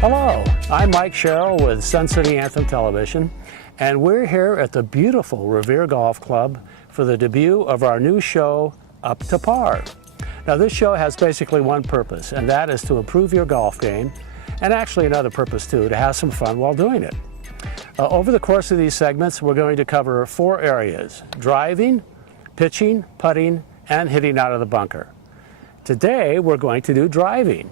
Hello, I'm Mike Sherrill with Sun City Anthem Television, and we're here at the beautiful Revere Golf Club for the debut of our new show, Up to Par. Now this show has basically one purpose, and that is to improve your golf game, and actually another purpose too, to have some fun while doing it. Over the course of these segments, we're going to cover 4 areas: driving, pitching, putting, and hitting out of the bunker. Today, we're going to do driving.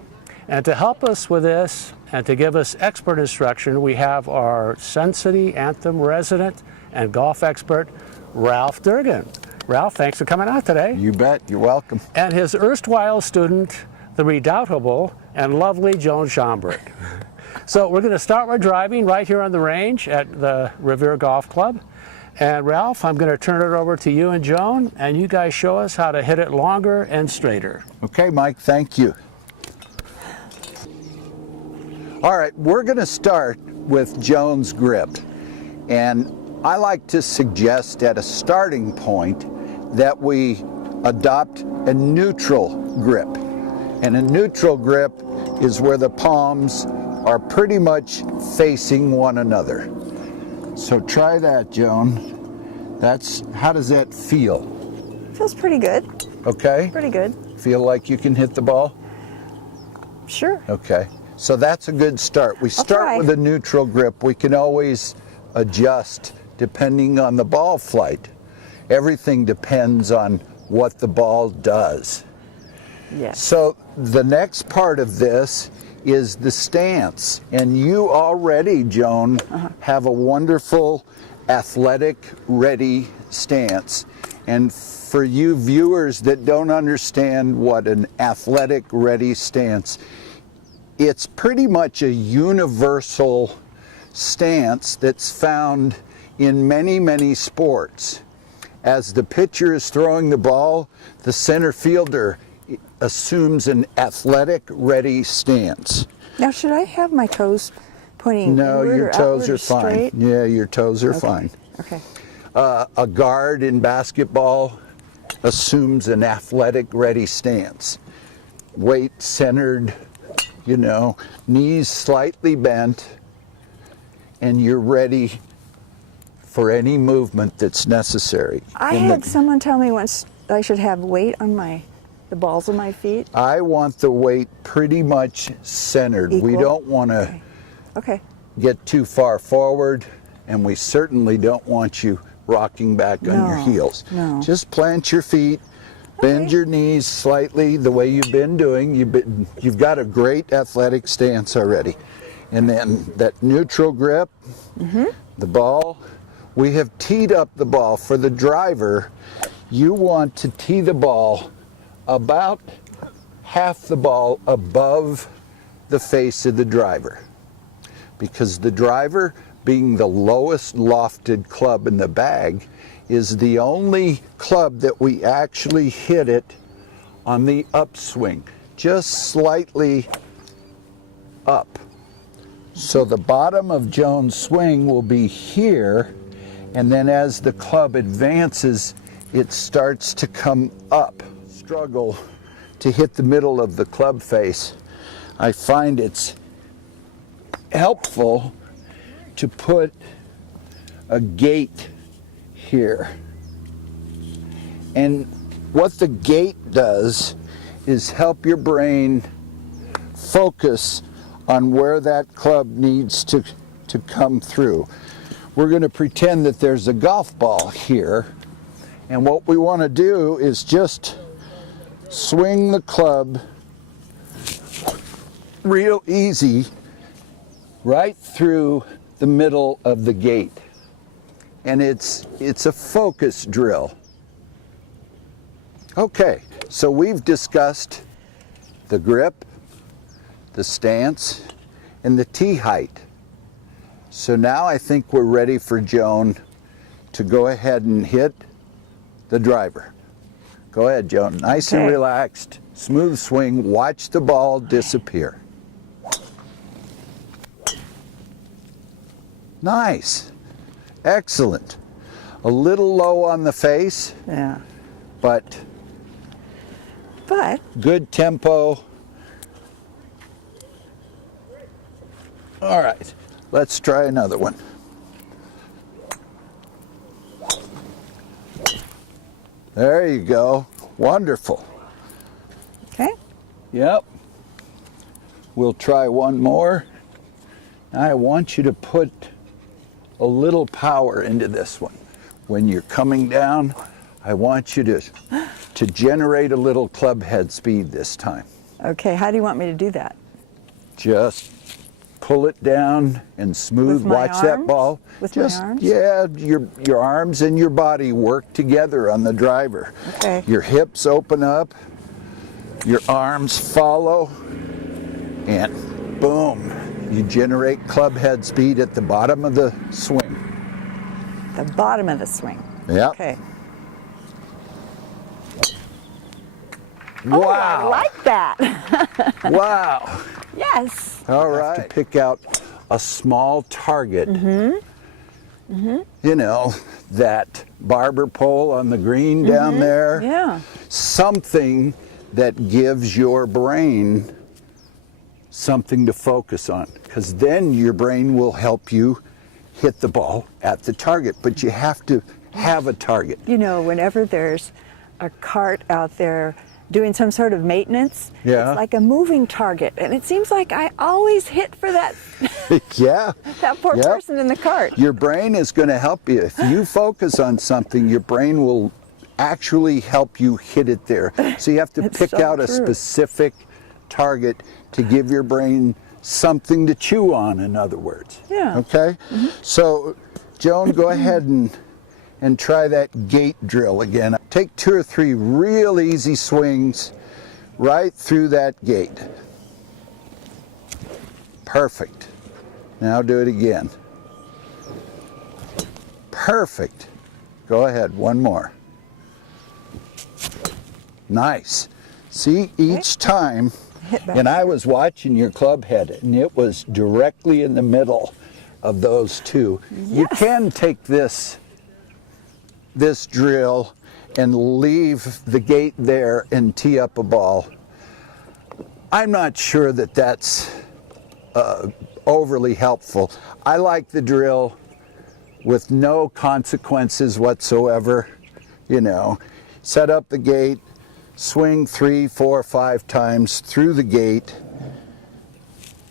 And to help us with this and to give us expert instruction, we have our Sun City Anthem resident and golf expert, Ralph Durgan. Ralph, thanks for coming out today. You bet, you're welcome. And his erstwhile student, the redoubtable and lovely Joan Schomburg. So we're going to start with driving right here on the range at the Revere Golf Club. And Ralph, I'm going to turn it over to you and Joan, and you guys show us how to hit it longer and straighter. Okay, Mike, thank you. All right, we're going to start with Joan's grip. And I like to suggest at a starting point that we adopt a neutral grip. And a neutral grip is where the palms are pretty much facing one another. So try that, Joan. How does that feel? Feels pretty good. Okay? Pretty good. Feel like you can hit the ball? Sure. Okay. So that's a good start. We start with a neutral grip. We can always adjust depending on the ball flight. Everything depends on what the ball does. Yes. So the next part of this is the stance. And you already, Joan, have a wonderful athletic ready stance. And for you viewers that don't understand what an athletic ready stance, it's pretty much a universal stance that's found in many, many sports. As the pitcher is throwing the ball, the center fielder assumes an athletic ready stance. Now, should I have my toes pointing No, inward your or toes outward are or fine. straight? Yeah, your toes are fine. Okay. A guard in basketball assumes an athletic ready stance. Weight centered, you know, knees slightly bent, and you're ready for any movement that's necessary. I had someone tell me once I should have weight on the balls of my feet. I want the weight pretty much centered. Equal? We don't want to Okay. get too far forward, and we certainly don't want you rocking back on your heels. No. Just plant your feet, bend your knees slightly the way you've been doing. You've got a great athletic stance already. And then that neutral grip, the ball, we have teed up the ball. For the driver, you want to tee the ball about half the ball above the face of the driver. Because the driver, being the lowest lofted club in the bag, is the only club that we actually hit it on the upswing, just slightly up. So the bottom of Joan's swing will be here, and then as the club advances, it starts to come up. Struggle to hit the middle of the club face. I find it's helpful to put a gate here. And what the gate does is help your brain focus on where that club needs to come through. We're going to pretend that there's a golf ball here, and what we want to do is just swing the club real easy right through the middle of the gate. And it's a focus drill. Okay, so we've discussed the grip, the stance, and the tee height. So now I think we're ready for Joan to go ahead and hit the driver. Go ahead, Joan. Nice and relaxed, smooth swing. Watch the ball disappear. Nice. Excellent. A little low on the face. Yeah. But But good tempo. All right, let's try another one. There you go. Wonderful. Okay. Yep. We'll try one more. I want you to put a little power into this one. When you're coming down, I want you to generate a little club head speed this time. Okay, how do you want me to do that? Just pull it down and smooth. With my Watch that arms? ball. With my arms? Yeah, your arms and your body work together on the driver. Okay. Your hips open up, your arms follow, and boom, you generate club head speed at the bottom of the swing. The bottom of the swing. Yep. Okay. Wow. Oh, I like that. Wow. Yes. All right. To pick out a small target. You know, that barber pole on the green down there. Yeah. Something that gives your brain something to focus on, because then your brain will help you hit the ball at the target. But you have to have a target. You know, whenever there's a cart out there doing some sort of maintenance, Yeah. it's like a moving target. And it seems like I always hit for that, Yeah. that poor Yep. person in the cart. Your brain is going to help you. If you focus on something, your brain will actually help you hit it there. So you have to It's pick so out a true. specific target to give your brain something to chew on, in other words. Yeah. Okay? So, Joan, go ahead and try that gate drill again. Take 2 or 3 real easy swings right through that gate. Perfect. Now do it again. Perfect. Go ahead, one more. Nice. See, each time, Hit back. and I was watching your club head, and it was directly in the middle of those two. You Yes. can take this drill and leave the gate there and tee up a ball. I'm not sure that that's overly helpful. I like the drill with no consequences whatsoever. You know, set up the gate, swing 3, 4, 5 times through the gate.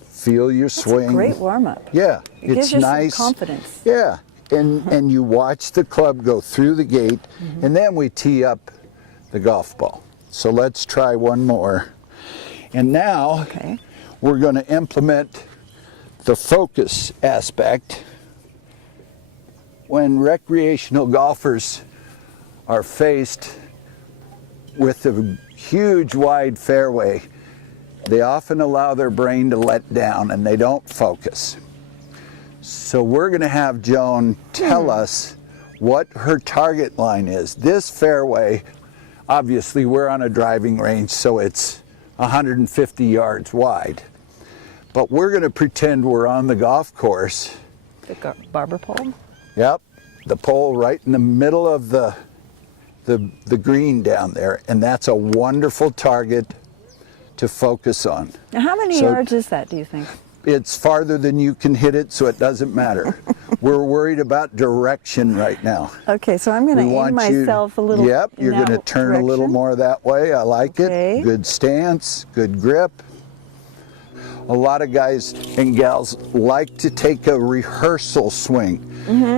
Feel your swing. Great warm-up. Yeah, It it's gives you nice. some confidence. Yeah, and you watch the club go through the gate, and then we tee up the golf ball. So let's try one more. And now Okay. we're going to implement the focus aspect. When recreational golfers are faced with a huge wide fairway, they often allow their brain to let down and they don't focus. So we're going to have Joan tell us what her target line is. This fairway, obviously we're on a driving range, so it's 150 yards wide. But we're going to pretend we're on the golf course. The barber pole? Yep, the pole right in the middle of the green down there, and that's a wonderful target to focus on. Now, how many So- yards is that, do you think? It's farther than you can hit it, so it doesn't matter. We're worried about direction right now. Okay, so I'm going to We aim want myself a little. Yep, in you're going to that turn a little direction. more that way. I like Okay. it. Good stance, good grip. A lot of guys and gals like to take a rehearsal swing.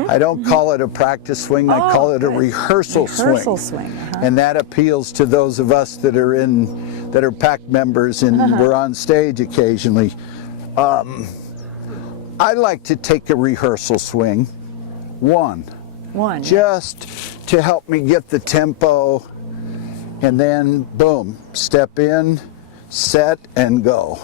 I don't call it a practice swing, I call it a good. rehearsal Rehearsal swing. swing, uh-huh. And that appeals to those of us that are PAC members and we're on stage occasionally. I like to take a rehearsal swing. One. One. Just to help me get the tempo, and then boom, step in, set, and go.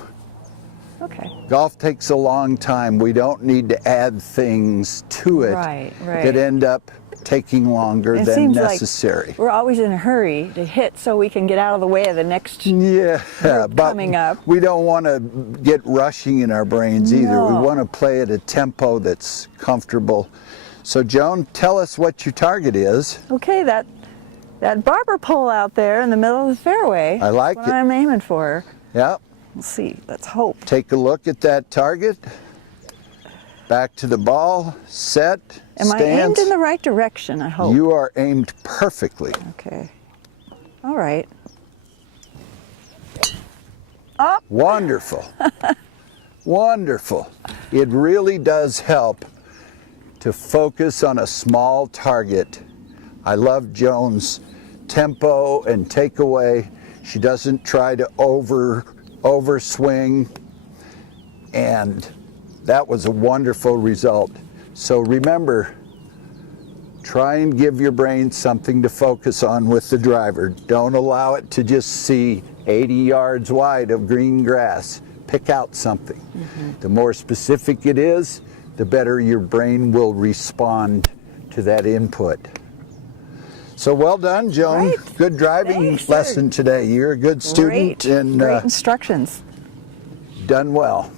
Okay. Golf takes a long time. We don't need to add things to it Right, right. that end up taking longer It than seems necessary. like we're always in a hurry to hit so we can get out of the way of the next. Yeah, group but coming up. we don't want to get rushing in our brains either. No. We want to play at a tempo that's comfortable. So Joan, tell us what your target is. Okay, that barber pole out there in the middle of the fairway. I like that's what it. I'm aiming for. Yeah, We'll see. Let's hope. take a look at that target. Back to the ball, set, Am I stance. aimed in the right direction, I hope? You are aimed perfectly. Okay. All right. Wonderful. Wonderful. It really does help to focus on a small target. I love Joan's tempo and takeaway. She doesn't try to overswing, and that was a wonderful result. So remember, try and give your brain something to focus on with the driver. Don't allow it to just see 80 yards wide of green grass. Pick out something. The more specific it is, the better your brain will respond to that input. So well done, Joan. Right. Good driving Thanks, lesson today. You're a good student Great. and Great instructions. done well.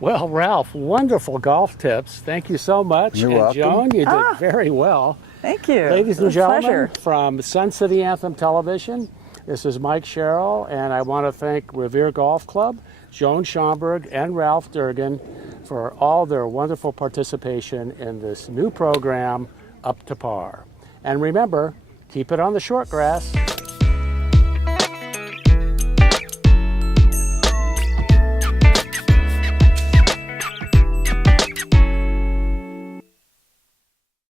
Well, Ralph, wonderful golf tips. Thank you so much. You're and welcome. Joan, you did very well. Thank you. Ladies It and was a gentlemen, pleasure. from Sun City Anthem Television, this is Mike Sherrill, and I want to thank Revere Golf Club, Joan Schomburg, and Ralph Durgan for all their wonderful participation in this new program, Up to Par. And remember, keep it on the short grass.